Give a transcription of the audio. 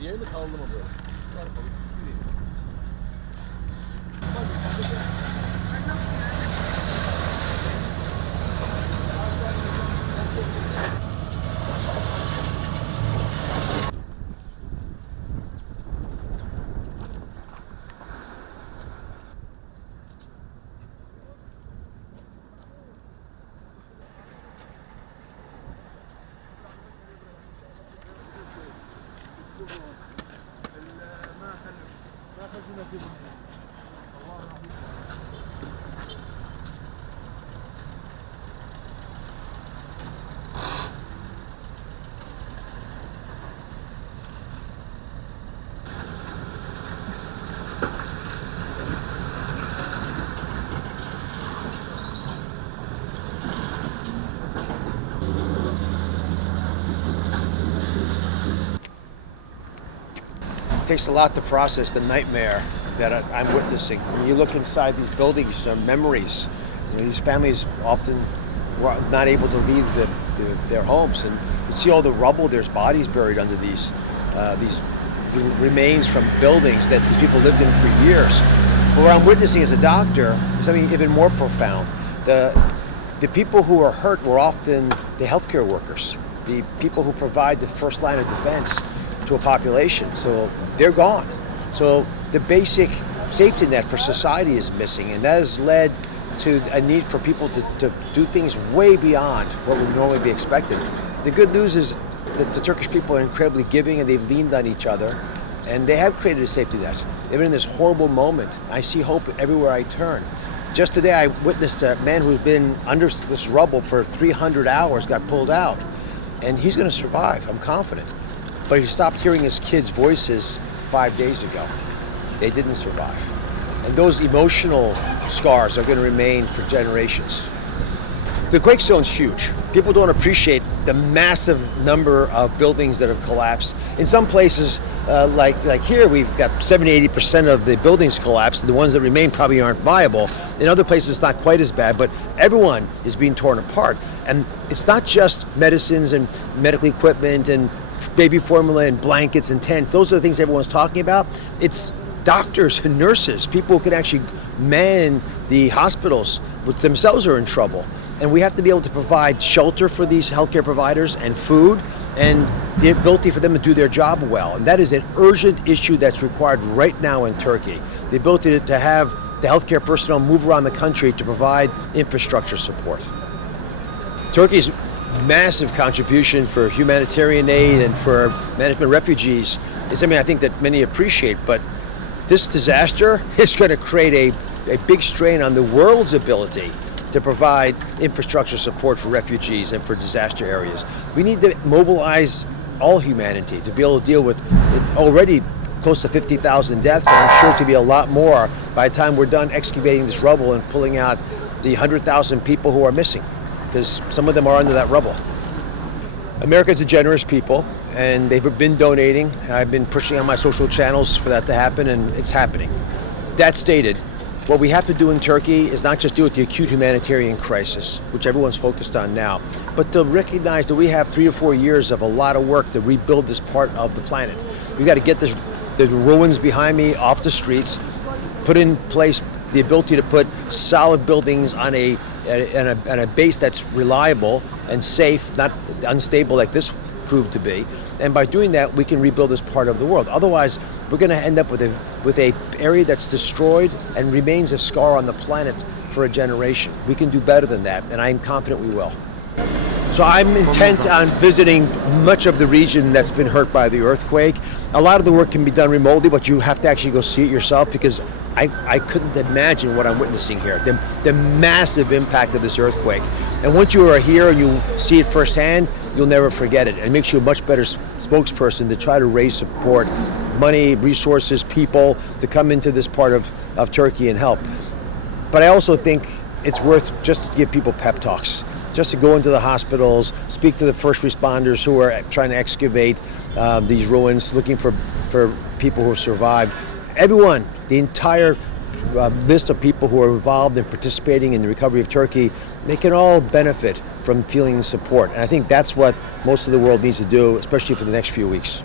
Yürüyelim mi kalalım mı böyle? It takes a lot to process the nightmare that I'm witnessing. When you look inside these buildings, memories, these families often were not able to leave their homes, and you see all the rubble. There's bodies buried under these remains from buildings that these people lived in for years. But what I'm witnessing as a doctor is something even more profound. The people who are hurt were often the healthcare workers, the people who provide the first line of defense to a population. So they're gone. So the basic safety net for society is missing, and that has led to a need for people to do things way beyond what would normally be expected. The good news is that the Turkish people are incredibly giving, and they've leaned on each other, and they have created a safety net. Even in this horrible moment, I see hope everywhere I turn. Just today, I witnessed a man who's been under this rubble for 300 hours, got pulled out, and he's going to survive, I'm confident. But he stopped hearing his kids' voices 5 days ago. They didn't survive. And those emotional scars are going to remain for generations. The quake zone's huge. People don't appreciate the massive number of buildings that have collapsed. In some places, like here, we've got 70-80% of the buildings collapsed. The ones that remain probably aren't viable. In other places, it's not quite as bad, but everyone is being torn apart. And it's not just medicines and medical equipment and baby formula and blankets and tents. Those are the things everyone's talking about. It's doctors and nurses, people who can actually man the hospitals, which themselves are in trouble. And we have to be able to provide shelter for these healthcare providers and food and the ability for them to do their job well. And that is an urgent issue that's required right now in Turkey. The ability to have the healthcare personnel move around the country to provide infrastructure support. Turkey's massive contribution for humanitarian aid and for management of refugees is something I think that many appreciate, but this disaster is going to create a big strain on the world's ability to provide infrastructure support for refugees and for disaster areas. We need to mobilize all humanity to be able to deal with already close to 50,000 deaths, and I'm sure to be a lot more by the time we're done excavating this rubble and pulling out the 100,000 people who are missing, because some of them are under that rubble. America's a generous people, and they've been donating. I've been pushing on my social channels for that to happen, and it's happening. That stated, what we have to do in Turkey is not just deal with the acute humanitarian crisis, which everyone's focused on now, but to recognize that we have 3 to 4 years of a lot of work to rebuild this part of the planet. We got to get the ruins behind me off the streets, put in place the ability to put solid buildings on a base that's reliable and safe, not unstable like this proved to be. And by doing that, we can rebuild this part of the world. Otherwise, we're going to end up with a area that's destroyed and remains a scar on the planet for a generation. We can do better than that, and I'm confident we will. So I'm intent on visiting much of the region that's been hurt by the earthquake. A lot of the work can be done remotely, but you have to actually go see it yourself, because I couldn't imagine what I'm witnessing here, the massive impact of this earthquake. And once you are here and you see it firsthand, you'll never forget it. It makes you a much better spokesperson to try to raise support, money, resources, people to come into this part of Turkey and help. But I also think it's worth just to give people pep talks, just to go into the hospitals, speak to the first responders who are trying to excavate these ruins, looking for people who have survived. Everyone, the entire list of people who are involved in participating in the recovery of Turkey, they can all benefit from feeling support. And I think that's what most of the world needs to do, especially for the next few weeks.